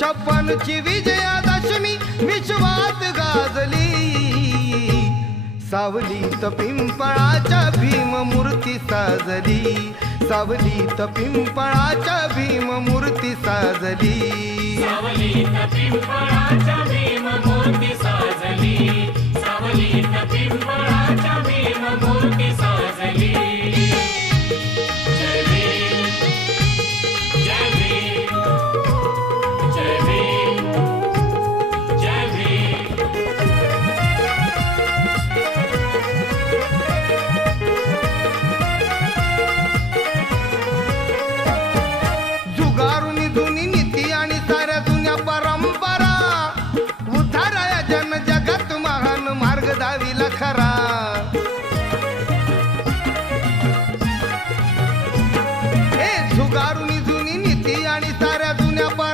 56ची विजयादशमी विश्वात गाजली, सावलीत पिंपळाच्या भीममूर्ती साजली, सावलीत पिंपळाच्या भीममूर्ती साजली, सावलीत पिंपळाच्या भीममूर्ती साजली, सावलीत पिंपळाच्या भीममूर्ती साजली. जय भीम, जय भीम, जय भीम, जय भीम. जुगारुनी जुनी नीती आणि साऱ्या जुन्या परंपरा, उद्धाराया जन जगत महान मार्ग दाविला खरा.